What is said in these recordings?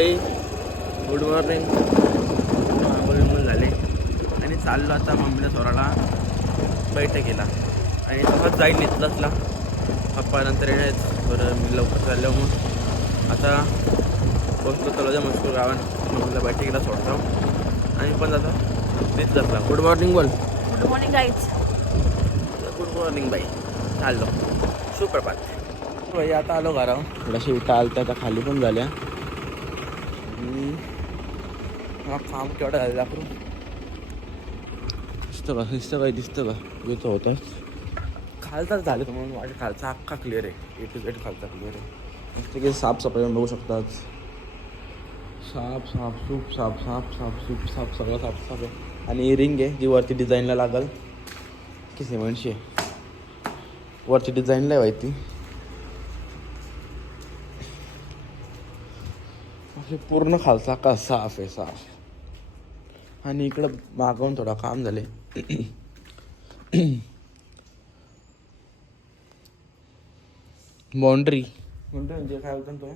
भाई. Good morning आंघोळ झाले. आणि चाललो आता मम्मीला स्वराला बैठकीला. आणि तसंच जाईल नेतलाचला पप्पा नंतर येणार बरं मी लवकर चाललो मग. आता पोचतो तलावच्या मजकूर गावात मम्मीला बैठकीला सोडतो. आणि पण आता तेच जातला गुड मॉर्निंग बोल. Good morning guys good morning बाई. चाललो. सुप्रभात. भाई आता आलो घरावर. थोड्याशा विटा आलत्या त्या खाली पण झाल्या. आणि हा काम केवढा झालेला आपण दिसतं का दिसतं काय दिसतं का येतो होताच खालचाच झालं तर म्हणून माझ्या खालचा अख्खा क्लिअर आहे. ए टू झेड खालचा क्लिअर आहे. नुसतं की साफसफाई बघू शकतात. साफ साफ सूप साफ साफ साफ सूप साफ सगळं साफ साफ आहे. आणि रिंग आहे जी वरती डिझाईनला लागल. की आहे. वरती डिझाईनला आहे माहिती असे पूर्ण खालचा का साफ आहे साफ आणि इकडं मागवून थोडा काम झाले बाउंड्री. बाउंड्री म्हणजे काय होतं तो?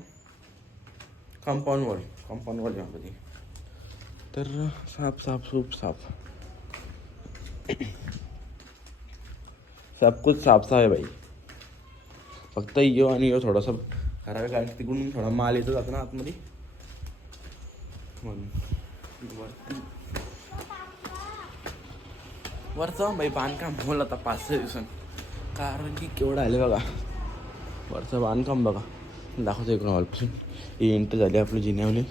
कंपाऊंड वॉल कंपाऊंड वॉल तर साफ साफ सूप साफ. सब कुछ साफ साफ आहे बाई. फक्त यो आणि यो थोडासा खराब कारण की तिकडून थोडा माल येतो जातो ना आतमध्ये. म्हणून. वरचं हो बाई बांधकाम होईल आता पाच सहा दिवसांनी. कारण की केवढं आले बघा. वरचं बांधकाम बघा. दाखवतो इकडून हॉलपासून ही एंटर झाली आपली जिन्यावली.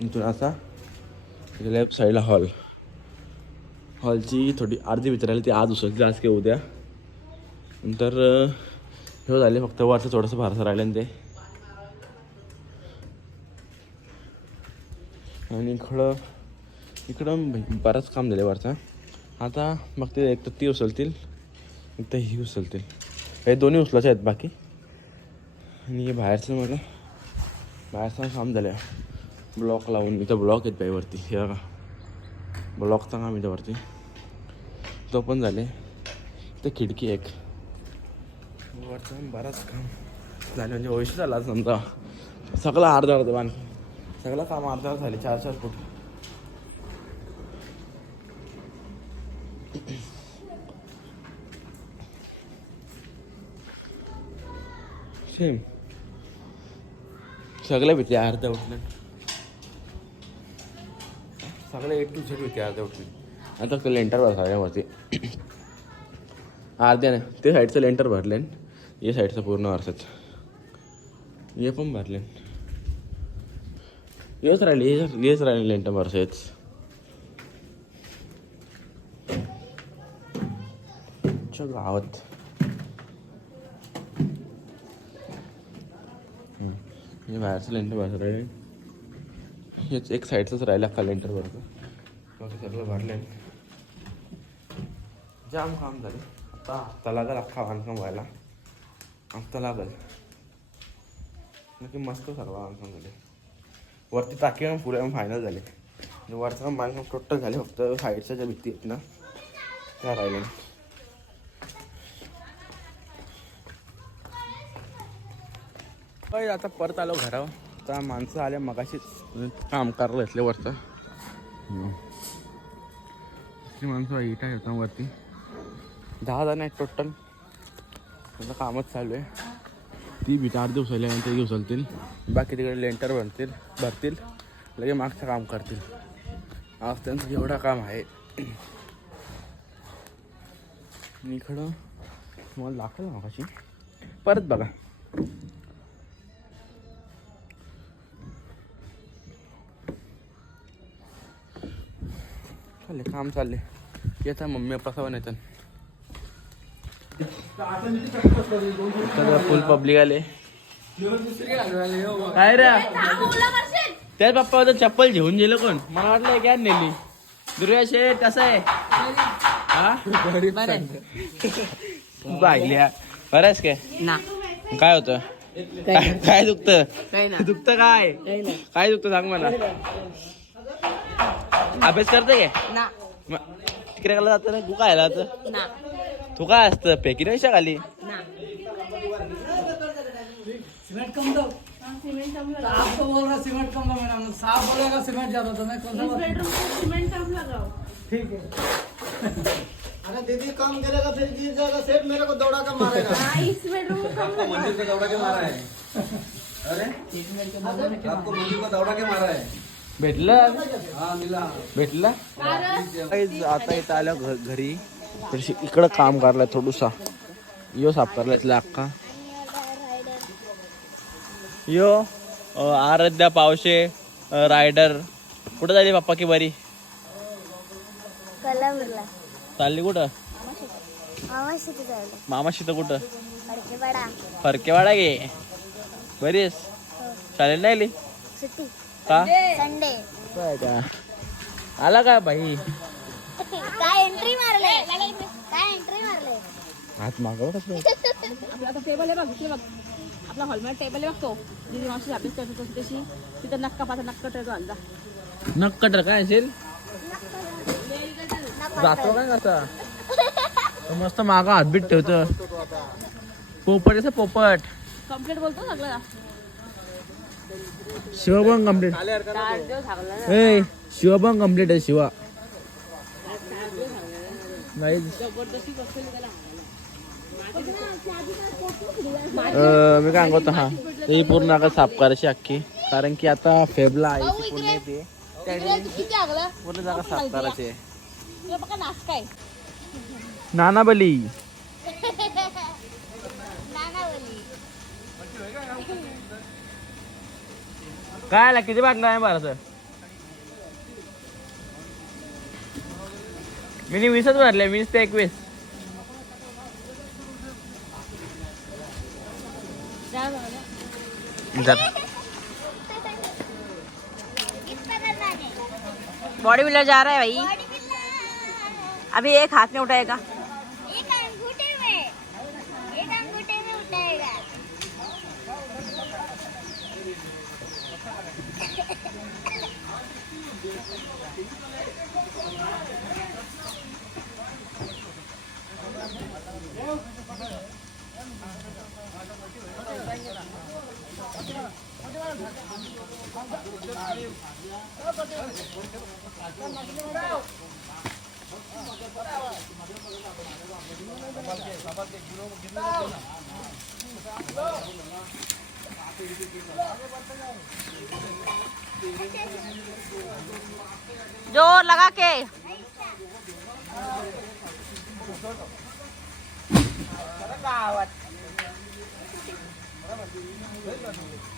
इथून असा लेफ्ट साईडला हॉल हॉलची थोडी अर्धी भीतर राहिली ती आज उचलली आज किंवा उद्या. नंतर हे झाले फक्त वरचं थोडंसं फारसं राहिलं ते. आणि इकडं इकडं ब- बरंच काम झालं वरचा. आता मग ते एक तर ती उचलतील एक तर ही उचलतील. हे दोन्ही उचलायचे आहेत बाकी. आणि हे बाहेरचं म्हटलं बाहेरचं काम झालं ब्लॉक लावून. इथं ब्लॉक आहेत बाई वरती. हे बघा. ब्लॉकचं काम इथं वरती. तो पण झाले. इथं खिडकी एक. वरचं बराच काम. झालं म्हणजे वैशिष्ट्य झाला समजा. सगळं अर्धा अर्ध बांध सगळं काम अर्धा झाले चार चार फूट. सेम सगळ्या भीती अर्ध्या उठल्या सगळं ए टू झेड होते अर्ध्या उठले आता तो लेंटर भरला वरती. अर्ध्या नाही ते साईडचं लेंटर भरले. या साईडचं पूर्ण वर्षाच. हे पण भरले. हेच हेच राहिले लेंटर वर्षाच गावात हम्म. हे बाहेरचं लेंटर भरलं राहिले हेच एक साईडचंच राहिलं अख्खा लेंटर भरतं बाकी सगळं भरले जाम काम झाले आता हप्ता लागल अख्खा बांधकाम व्हायला हप्ता लागल नक्की मस्त सर्व बांधकाम झाले वरती टाकी पुरे फायनल झाले. आणि वरचं बांधकाम टोटल झाले फक्त साईडच्या ज्या भित्ती आहेत ना त्या राहिल्या. काय आता परत आलो घरावर. आता माणसं आल्या मगाशीच काम करायला घेतले वरचं. माणसं इटा येतात वरती. दहा जण आहेत टोटल त्याचं कामच चालू आहे. ती भीत आठ दिवस झाल्यानंतर दिवस चालतील बाकी तिकडे लेंटर बनतील भरतील लगे मागचं काम करतील. आज त्यांचं एवढं काम आहे. इकडं तुम्हाला दाखल मागाशी. परत बघा. चालले काम चालले येता मम्मी पप्पा सवन येतात फुल पब्लिक आले. काय रे? त्याच पप्पा होतं चप्पल घेऊन गेलो कोण? मला वाटलं काय नेली दुर्गा शेठ कसं आहे? हा? बागल्या. बरंच काय? काय होतं? काय काय दुखतं? दुखतं काय? काय दुखतं सांग मला. अभ्यास करते काय? तिकडे गेला जातं ना? तू काय जातं ना. तू काय असतं पेकी नाही खाली ना सीमेंट कम लगाओ आप तो बोल रहे सीमेंट कम लगा मैडम साफ़ बोलेगा सीमेंट ज़्यादा तो मैं कौन इस सा बेडरूम को सीमेंट कम लगाओ ठीक है। अरे दीदी काम करेगा फिर गिर जाएगा सेठ मेरे को दौड़ा कर मारेगा। हाँ इस बेडरूम को कम मंदिर को दौड़ा के मारा है। अरे? आपको मंदिर को दौड़ा के मारा है। भेटलं? हाँ मिला। भेटलं? आता इथं आलं घरी। तर इकडं काम करलाय थोडूसा. यो साफ करलाय अक्का. यो आराध्या पावशे रायडर. कुठं झाली पप्पा की बरी? चालली कुठं? मामा शेती जायला मामाशी तर कुठं फरकेवाडा गे बरीस चालेल नाही आली? का? आला का बाई? काय एंट्री मारले? हात मागव कसं आपला आता टेबल आहे बघ इथे बघ. आपला हॉलमध्ये टेबल आहे बघतो दिदी मावशी अभ्यास करत होती तशी तिथं नक्का पाचा नक्का टेबल घाल जा नक्कटर काय असेल? जातो काय कसा तो मस्त मागा हातबीत ठेवतो. पोपट असं पोपट. कंप्लीट बोलतो सगळं? शिवभंग कंप्लीट ए शिवभंग कंप्लीट आहे शिवा. नाही. मी काय सांगतो हा. ही पूर्ण आता साफ करायची अख्खी. कारण की आता फेबला आहे पूर्ण येते. किती आगला पूर्ण जागा साफ करायची आहे. नानाबली. नानावली काय आला? किती बाटलं आहे बरं मी वीसच भरले वीस ते एकवीस बॉडी बिल्डर जा रहा है भाई। अभी एक हाथ में उठाएगा। जोर लगा के राम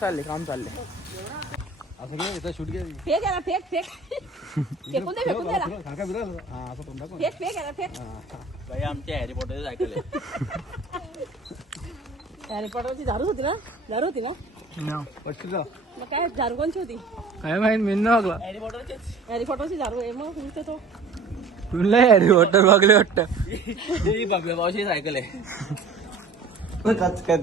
चालले काम चालले. असं घे इथं शूट घे. फेक आहे ना फेक फेक. फेकून दे फेकून दे ना. काका बिरा हा असं तोंड दाखव. फेक फेक आहे ना फेक काही आमच्या हॅरी पॉटरचे ऐकले हॅरी पॉटरची झाडूच होती ना? झाडू होती ना? पटकन जा. मग काय झाडू कोणची होती. काय माहीत मी न बघला. हॅरी पॉटरचेच हॅरी पॉटरची झाडू आहे मग नुसतं तो. तुला हॅरी वॉटर बघले वाटतं. बाबा पावशीच ऐकले कचकन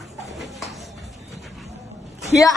你干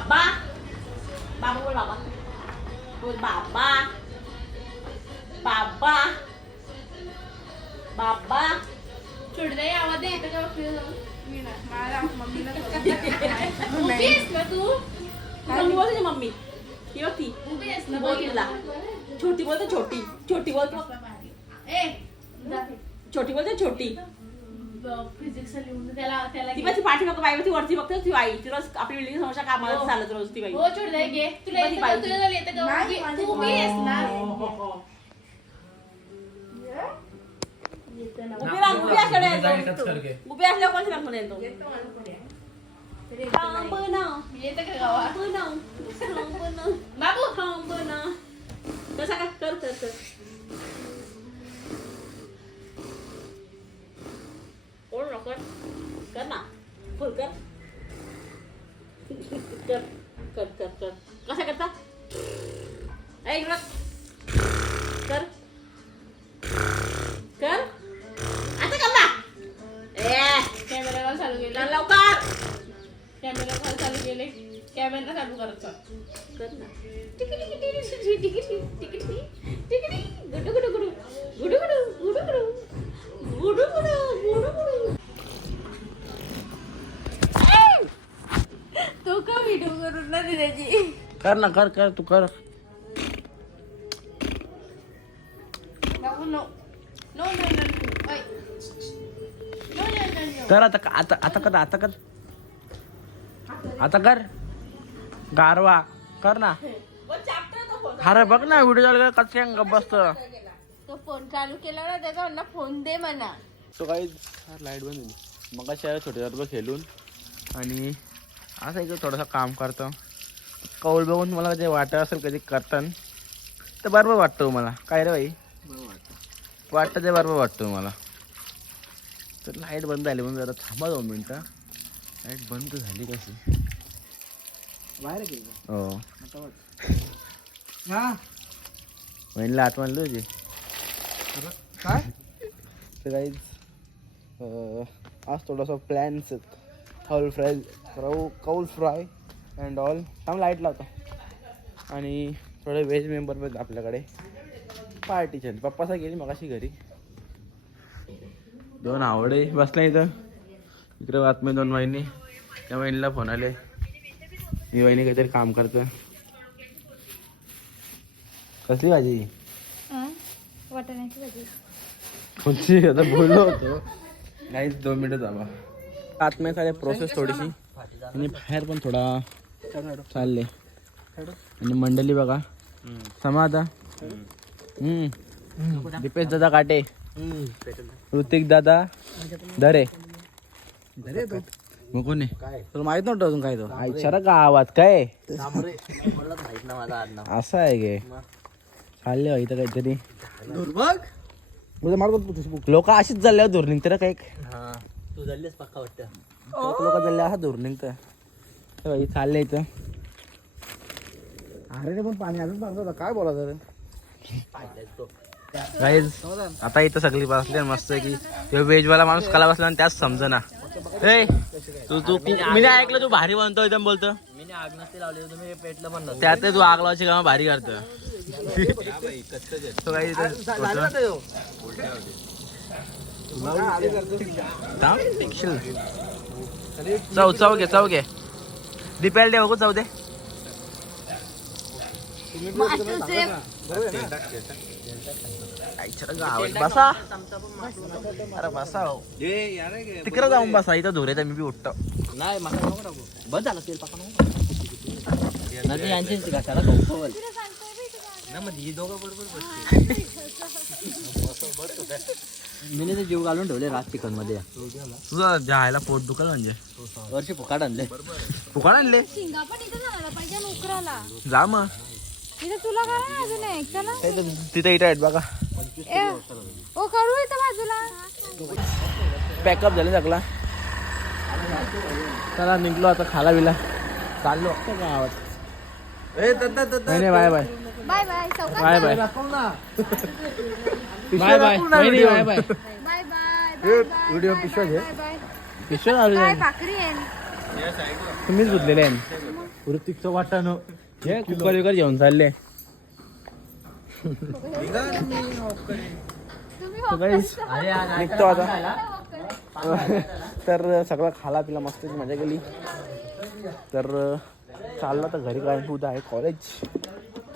बाबा बाबा बोल बाबा बोल बाबा बाबा बाबा चिडदे आवाज़ येतो का बघ मी ना मला मम्मीला उभी आहेस ना तू मम्मी बोलते ना मम्मी बघ उभी आहेस ना बोल छोटी बोलते छोटी छोटी बोलते ए छोटी बोलते छोटी फिजिक्स लिहून दे. त्याला त्याला ती घे. माझी पाठी नको बाई ती वरती बघते ती बाई. ती रोज आपली बिल्डिंग समोरच्या कामाला हो. चालत रोज ती बाई. हो घे. तुला बघ ती येतं. का? येतं का? उभी- तू आहेस ना येतं ना. उभी राहून उभी असल्यावर येतो उभी असल्यावर कोणती म्हणून येतो थांब ना. येतं का गावात? थांब ना. थांब ना बाबू! थांब ना. कसा काय कर कर कर. कोण ना कर कर ना फुल कर कर कर कर कर कसा करता ऐक इकडं कर कर आता कर ना ए कॅमेरा कॉल चालू गेला लवकर कॅमेरा कॉल चालू गेले कॅमेरा चालू करायचा कर ना टिकी टिकी टिकी टिकी कर ना कर कर तू कर. बाबू no no no no no ओय. नो नो नो नो तर आता आता आता कर आता कर. आता कर. गारवा. कर ना. अरे बघ ना व्हिडिओ चालू कसे गप बसत. तो फोन चालू केला ना त्याचा फोन दे म्हणा. तो काही लाइट बंद झाली मग अशा छोटे छोटे खेळून. आणि असं एक थोडंसं काम करतो. कौल बघून मला जे वाटत असेल कधी करताना तर बरोबर वाटतं मला काय रे बाई? वाटतं. ते बरोबर वाटतं मला तर लाइट बंद झाली म्हणून जरा थांबा दोन मिनटं. लाइट बंद झाली कशी? बाहेर हो. बहिणीला आठ म्हणली होती काय? तर काही आज थोडासा प्लॅन्स कौल फ्राय राहू कौल फ्राय. अँड ऑल थांब लाइट लावतो. आणि थोडे व्हेज मेंबर पण आपल्याकडे. पार्टीचे पप्पाचा गेली मगाशी घरी. दोन आवडे. बसला इथं. इकडे बातमी दोन वहिनी. त्या वहिनीला फोन आले. मी वहिनी काहीतरी काम करतं. कसली भाजी? वाटाण्याची भाजी. कोणची? आता बोललो होतो. नाही दोन मिनिटं आत्म्यात आले प्रोसेस थोडीशी. आणि बाहेर पण थोडा चालले. आणि मंडळी बघा. समा आता हम्म. दीपेश दादा काटे. ऋतिक दादा दरे मग कोणी तुला माहीत नव्हतं अजून काय तो? आईच्या का आवाज? काय? असं आहे गे. चालले इथं काहीतरी. लोक अशीच चालल्या दूर निघते काही. तू झालीस पक्का वाटतं. लोक चालले असा दूर निघतं हे चालले इथं. अरे पण पाणी अजून पाहतो काय बोला गाईज आता इथं सगळी बसले मस्त की तो वेजवाला माणूस कला बसला आणि त्याच समजना. ए तू तू मी नाही ऐकलं तू भारी बनतो एकदम बोलतो. त्यात तू आग लावायची काम भारी करतो तो काही होतं. चव चव घे चव घे. दिप्याला दे बघू चव दे. बसा. अरे बसा हो. तिकडे जाऊन बसा इथं धुरे तर मी बी उठतो. नाही मला नको टाकू बंद झालं तेल पाका यांचीच गौतवल ना मग ही दोघं बरोबर मी ते जीव घालून ठेवले रात चिकनमध्ये तुझं जायला पोट दुखल म्हणजे? वर्षी फुकाट आणले. फुकाड आणले? शिंगा पण इथं झाला पाहिजे नोकराला जा मग. इथं तुला करा अजून एक? तिथं इथं आहेत बघा. ओ करू इथं बाजूला. पॅकअप झाले सगळा. चला निघलो आता खाला बिला चाललो नाही नाही, बाय बाय. बाय बाय चौकात बाय बाय. Bye bye. वहिनी, bye bye. Bye bye video पिशव्या घे. काय भाकरी आहे? तुम्हीच बुजलेले आहे ऋतिकचं वाटाणं. हे कुकर विकर घेऊन चालले. निघतो आता. तर सगळं खाला पिला मस्त मजा केली. तर चालला तर घरी काय उद्या आहे? कॉलेज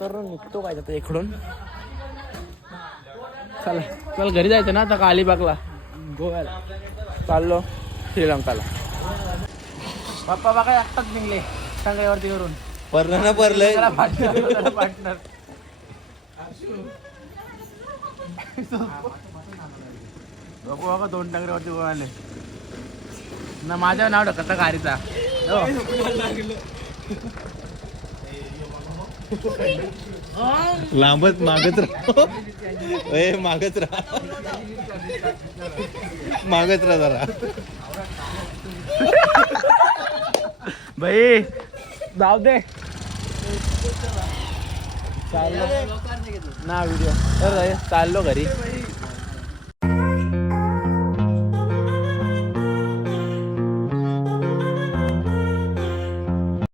तर निघतो काय आता इकडून. चला चल घरी जायचं ना आता का अलिबागला गोव्याला. चाललो श्रीलंकाला. पप्पा बघा एकटाच निघले. सांगायवरती करून पडलं ना पडलंय. पार्टनर पार्टनर बघू बघा दोन टाकऱ्यावरती बोलाले ना माझ्या नाव ढकलता गाडीचा. हो. लांबच मागत राह. ए मागत राहा. मागत राहा जरा. भाई जाऊ दे. चाललो. ना व्हिडिओ चाललो घरी.